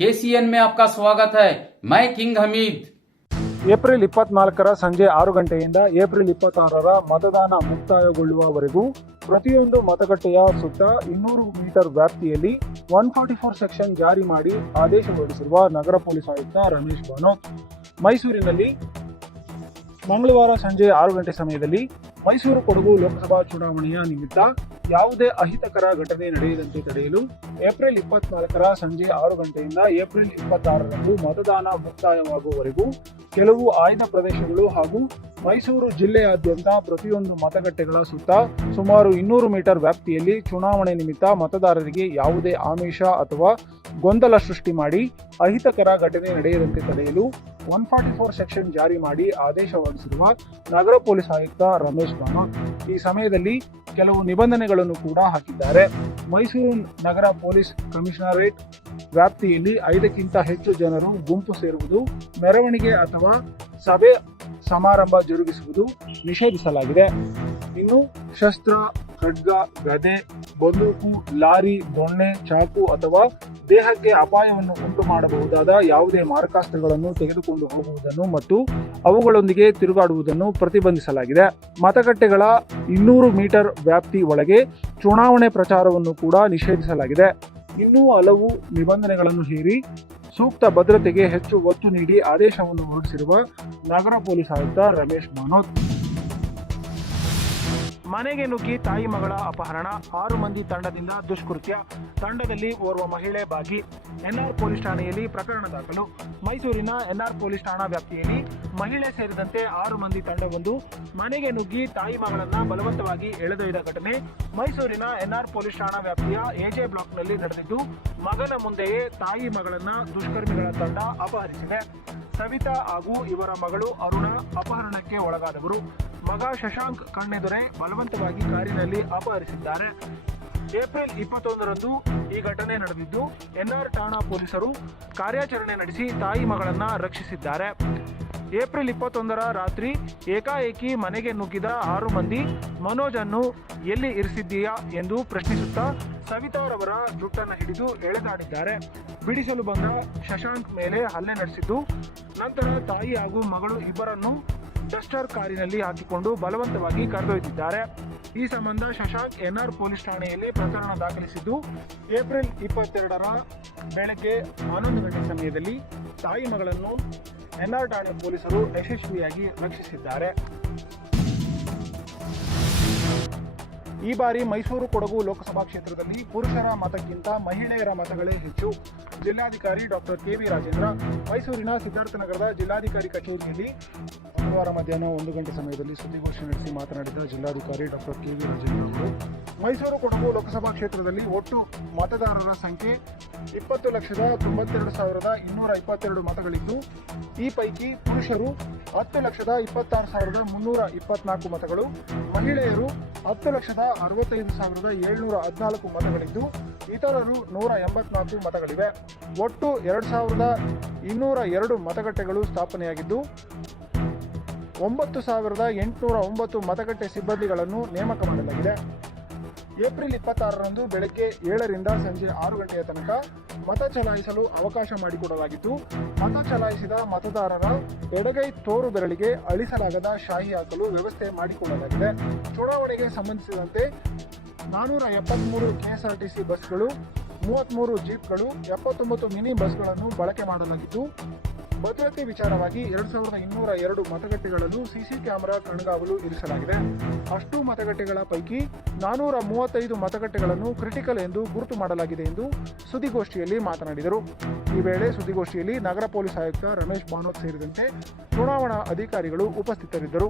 KCN में आपका स्वागत है। मैं किंग हमीद। ಏಪ್ರಿಲ್ 24ರ ಸಂಜೆ 6 ಗಂಟೆಯಿಂದ ಏಪ್ರಿಲ್ 26ರ ಮತದಾನ ಮುಕ್ತಾಯಗೊಳ್ಳುವವರೆಗೂ ಪ್ರತಿಯೊಂದು ಮತಗಟ್ಟೆಯ ಸುತ್ತ 200 ಮೀಟರ್ ವ್ಯಾಪ್ತಿಯಲ್ಲಿ 144 ಸೆಕ್ಷನ್ ಜಾರಿ ಮಾಡಿ ಆದೇಶ ಹೊರಡಿಸಿರುವ ನಗರ ಪೊಲೀಸ್ ಆಯುಕ್ತ ರಮೇಶ್ ಬಾನೋತ್ ಮೈಸೂರಿನಲ್ಲಿ ಮಂಗಳವಾರ ಸಂಜೆ 6 ಗಂಟೆ ಸಮಯದಲ್ಲಿ ಮೈಸೂರು ಕೊಡಗು ಲೋಕಸಭಾ ಚುನಾವಣೆಯ ನಿಮಿತ್ತ ಯಾವುದೇ ಅಹಿತಕರ ಘಟನೆ ನಡೆಯದಂತೆ ತಡೆಯಲು ಏಪ್ರಿಲ್ 24ರ ಸಂಜೆ 6 ಗಂಟೆಯಿಂದ ಏಪ್ರಿಲ್ 26ರಂದು ಮತದಾನ ಮುಕ್ತಾಯವಾಗುವವರೆಗೂ ಕೆಲವು ಆಯ್ದ ಪ್ರದೇಶಗಳು ಹಾಗೂ ಮೈಸೂರು ಜಿಲ್ಲೆಯಾದ್ಯಂತ ಪ್ರತಿಯೊಂದು ಮತಗಟ್ಟೆಗಳ ಸುತ್ತ ಸುಮಾರು 200 ಮೀಟರ್ ವ್ಯಾಪ್ತಿಯಲ್ಲಿ ಚುನಾವಣೆ ನಿಮಿತ್ತ ಮತದಾರರಿಗೆ ಯಾವುದೇ ಆಮಿಷ ಅಥವಾ ಗೊಂದಲ ಸೃಷ್ಟಿ ಮಾಡಿ ಅಹಿತಕರ ಘಟನೆ ನಡೆಯದಂತೆ ತಡೆಯಲು 144 ಸೆಕ್ಷನ್ ಜಾರಿ ಮಾಡಿ ಆದೇಶ ಹೊರಡಿಸಿರುವ ನಗರ ಪೊಲೀಸ್ ಆಯುಕ್ತ ರಮೇಶ್ ಬಾನೋತ್ ಈ ಸಮಯದಲ್ಲಿ ಕೆಲವು ನಿಬಂಧನೆಗಳನ್ನು ಕೂಡ ಹಾಕಿದ್ದಾರೆ. ಮೈಸೂರು ನಗರ ಪೊಲೀಸ್ ಕಮಿಷನರೇಟ್ ವ್ಯಾಪ್ತಿಯಲ್ಲಿ 5ಕ್ಕಿಂತ ಹೆಚ್ಚು ಜನರು ಗುಂಪು ಸೇರುವುದು, ಮೆರವಣಿಗೆ ಅಥವಾ ಸಭೆ ಸಮಾರಂಭ ಜರುಗಿಸುವುದು ನಿಷೇಧಿಸಲಾಗಿದೆ. ಇನ್ನು ಶಸ್ತ್ರ, ಖಡ್ಗ, ಗದೆ, ಬಂದೂಕು, ಲಾರಿ, ದೊಣ್ಣೆ, ಚಾಕು ಅಥವಾ ದೇಹಕ್ಕೆ ಅಪಾಯವನ್ನು ಉಂಟು ಮಾಡಬಹುದಾದ ಯಾವುದೇ ಮಾರಕಾಸ್ತ್ರಗಳನ್ನು ತೆಗೆದುಕೊಂಡು ಹೋಗುವುದನ್ನು ಮತ್ತು ಅವುಗಳೊಂದಿಗೆ ತಿರುಗಾಡುವುದನ್ನು ಪ್ರತಿಬಂಧಿಸಲಾಗಿದೆ. ಮತಗಟ್ಟೆಗಳ 200 ಮೀಟರ್ ವ್ಯಾಪ್ತಿ ಒಳಗೆ ಚುನಾವಣೆ ಪ್ರಚಾರವನ್ನು ಕೂಡ ನಿಷೇಧಿಸಲಾಗಿದೆ. ಇನ್ನೂ ಹಲವು ನಿಬಂಧನೆಗಳನ್ನು ಹೇರಿ ಸೂಕ್ತ ಭದ್ರತೆಗೆ ಹೆಚ್ಚು ಒತ್ತು ನೀಡಿ ಆದೇಶವನ್ನು ಹೊರಡಿಸಿರುವ ನಗರ ಪೊಲೀಸ್ ಆಯುಕ್ತ ರಮೇಶ್ ಬಾನೋತ್. ಮನೆಗೆ ನುಗ್ಗಿ ತಾಯಿ ಮಗಳ ಅಪಹರಣ, 6 ಮಂದಿ ತಂಡದಿಂದ ದುಷ್ಕೃತ್ಯ, ತಂಡದಲ್ಲಿ ಓರ್ವ ಮಹಿಳೆ ಭಾಗಿ. ಎನ್ಆರ್ ಪೊಲೀಸ್ ಠಾಣೆಯಲ್ಲಿ ಪ್ರಕರಣ ದಾಖಲು. ಮೈಸೂರಿನ ಎನ್ಆರ್ ಪೊಲೀಸ್ ಠಾಣಾ ವ್ಯಾಪ್ತಿಯಲ್ಲಿ ಮಹಿಳೆ ಸೇರಿದಂತೆ 6 ಮಂದಿ ತಂಡವೊಂದು ಮನೆಗೆ ನುಗ್ಗಿ ತಾಯಿ ಮಗಳನ್ನ ಬಲವಂತವಾಗಿ ಎಳೆದೊಯ್ದ ಘಟನೆ ಮೈಸೂರಿನ ಎನ್ಆರ್ ಪೊಲೀಸ್ ಠಾಣಾ ವ್ಯಾಪ್ತಿಯ ಎಜೆ ಬ್ಲಾಕ್ನಲ್ಲಿ ನಡೆದಿದ್ದು, ಮಗನ ಮುಂದೆಯೇ ತಾಯಿ ಮಗಳನ್ನ ದುಷ್ಕರ್ಮಿಗಳ ತಂಡ ಅಪಹರಿಸಿದೆ. ಸವಿತಾ ಹಾಗೂ ಇವರ ಮಗಳು ಅರುಣ ಅಪಹರಣಕ್ಕೆ ಒಳಗಾದವರು. ಮಗ ಶಶಾಂಕ್ ಕಣ್ಣೆದುರೆ ಬಲವಂತವಾಗಿ ಕಾರಿನಲ್ಲಿ ಅಪಹರಿಸಿದ್ದಾರೆ. ಏಪ್ರಿಲ್ 21ರಂದು ಈ ಘಟನೆ ನಡೆದಿದ್ದು, ಎನ್ಆರ್ ಠಾಣಾ ಪೊಲೀಸರು ಕಾರ್ಯಾಚರಣೆ ನಡೆಸಿ ತಾಯಿ ಮಗಳನ್ನ ರಕ್ಷಿಸಿದ್ದಾರೆ. ಏಪ್ರಿಲ್ 21ರ ರಾತ್ರಿ ಏಕಾಏಕಿ ಮನೆಗೆ ನುಗ್ಗಿದ 6 ಮಂದಿ ಮನೋಜ್ ಅನ್ನು ಎಲ್ಲಿ ಇರಿಸಿದ್ದೀಯಾ ಎಂದು ಪ್ರಶ್ನಿಸುತ್ತಾ ಸವಿತಾರವರ ಜುಟ್ಟನ್ನು ಹಿಡಿದು ಎಳೆದಾಡಿದ್ದಾರೆ. ಬಿಡಿಸಲು ಬಂದ ಶಶಾಂಕ್ ಮೇಲೆ ಹಲ್ಲೆ ನಡೆಸಿದ್ದು, ನಂತರ ತಾಯಿ ಹಾಗೂ ಮಗಳು ಇಬ್ಬರನ್ನು ಡಸ್ಟರ್ ಕಾರಿನಲ್ಲಿ ಹಾಕಿಕೊಂಡು ಬಲವಂತವಾಗಿ ಕರೆದೊಯ್ದಿದ್ದಾರೆ. ಈ ಸಂಬಂಧ ಶಶಾಂಕ್ ಎನ್ಆರ್ ಪೊಲೀಸ್ ಠಾಣೆಯಲ್ಲಿ ಪ್ರಕರಣ ದಾಖಲಿಸಿದ್ದು, ಏಪ್ರಿಲ್ 22ರ ಬೆಳಗ್ಗೆ 11 ಗಂಟೆ ಸಮಯದಲ್ಲಿ ತಾಯಿ ಮಗಳನ್ನು ಎನ್ಆರ್ ಠಾಣೆ ಪೊಲೀಸರು ಯಶಸ್ವಿಯಾಗಿ ರಕ್ಷಿಸಿದ್ದಾರೆ. ಈ ಬಾರಿ ಮೈಸೂರು ಕೊಡಗು ಲೋಕಸಭಾ ಕ್ಷೇತ್ರದಲ್ಲಿ ಪುರುಷರ ಮತಕ್ಕಿಂತ ಮಹಿಳೆಯರ ಮತಗಳೇ ಹೆಚ್ಚು. ಜಿಲ್ಲಾಧಿಕಾರಿ ಡಾಕ್ಟರ್ ಕೆ.ವಿ. ರಾಜೇಂದ್ರ ಮೈಸೂರಿನ ಸಿದ್ಧಾರ್ಥನಗರದ ಜಿಲ್ಲಾಧಿಕಾರಿ ಕಚೇರಿಯಲ್ಲಿ ಮಂಗಳವಾರ ಮಧ್ಯಾಹ್ನ 1 ಗಂಟೆ ಸಮಯದಲ್ಲಿ ಸುದ್ದಿಗೋಷ್ಠಿ ನಡೆಸಿ ಮಾತನಾಡಿದ ಜಿಲ್ಲಾಧಿಕಾರಿ ಡಾಕ್ಟರ್ ಕೆ.ವಿ. ರಾಜೇಂದ್ರ ಅವರು, ಮೈಸೂರು ಕೊಡಗು ಲೋಕಸಭಾ ಕ್ಷೇತ್ರದಲ್ಲಿ ಒಟ್ಟು ಮತದಾರರ ಸಂಖ್ಯೆ 20,92,222 ಮತಗಳಿದ್ದು, ಈ ಪೈಕಿ ಪುರುಷರು 10,26,324 ಮತಗಳು, ಮಹಿಳೆಯರು 10,65,714 ಮತಗಳಿದ್ದು, ಇತರರು 184 ಮತಗಳಿವೆ. ಒಟ್ಟು 2,202 ಮತಗಟ್ಟೆಗಳು ಸ್ಥಾಪನೆಯಾಗಿದ್ದು, 9,809 ಮತಗಟ್ಟೆ ಸಿಬ್ಬಂದಿಗಳನ್ನು ನೇಮಕ ಮಾಡಲಾಗಿದೆ. ಏಪ್ರಿಲ್ 26ರಂದು ಬೆಳಗ್ಗೆ 7ರಿಂದ ಸಂಜೆ 6 ಗಂಟೆಯ ತನಕ ಮತ ಚಲಾಯಿಸಲು ಅವಕಾಶ ಮಾಡಿಕೊಡಲಾಗಿದ್ದು, ಮತ ಚಲಾಯಿಸಿದ ಮತದಾರರ ಎಡಗೈ ತೋರು ಬೆರಳಿಗೆ ಅಳಿಸಲಾಗದ ಶಾಯಿ ಹಾಕಲು ವ್ಯವಸ್ಥೆ ಮಾಡಿಕೊಳ್ಳಲಾಗಿದೆ. ಚುನಾವಣೆಗೆ ಸಂಬಂಧಿಸಿದಂತೆ 473 ಕೆಎಸ್ಆರ್ಟಿಸಿ ಬಸ್ಗಳು, 33 ಜೀಪ್ಗಳು, 79 ಮಿನಿ ಬಸ್ಗಳನ್ನು ಬಳಕೆ ಮಾಡಲಾಗಿದ್ದು, ಭದ್ರತೆ ವಿಚಾರವಾಗಿ 2,202 ಮತಗಟ್ಟೆಗಳನ್ನು ಸಿಸಿ ಕ್ಯಾಮೆರಾ ಕಣ್ಗಾವಲು ಇರಿಸಲಾಗಿದೆ. ಅಷ್ಟು ಮತಗಟ್ಟೆಗಳ ಪೈಕಿ 435 ಮತಗಟ್ಟೆಗಳನ್ನು ಕ್ರಿಟಿಕಲ್ ಎಂದು ಗುರುತು ಮಾಡಲಾಗಿದೆ ಎಂದು ಸುದ್ದಿಗೋಷ್ಠಿಯಲ್ಲಿ ಮಾತನಾಡಿದರು. ಈ ವೇಳೆ ಸುದ್ದಿಗೋಷ್ಠಿಯಲ್ಲಿ ನಗರ ಪೊಲೀಸ್ ಆಯುಕ್ತ ರಮೇಶ್ ಬಾನೋತ್ ಸೇರಿದಂತೆ ಚುನಾವಣಾ ಅಧಿಕಾರಿಗಳು ಉಪಸ್ಥಿತರಿದ್ದರು.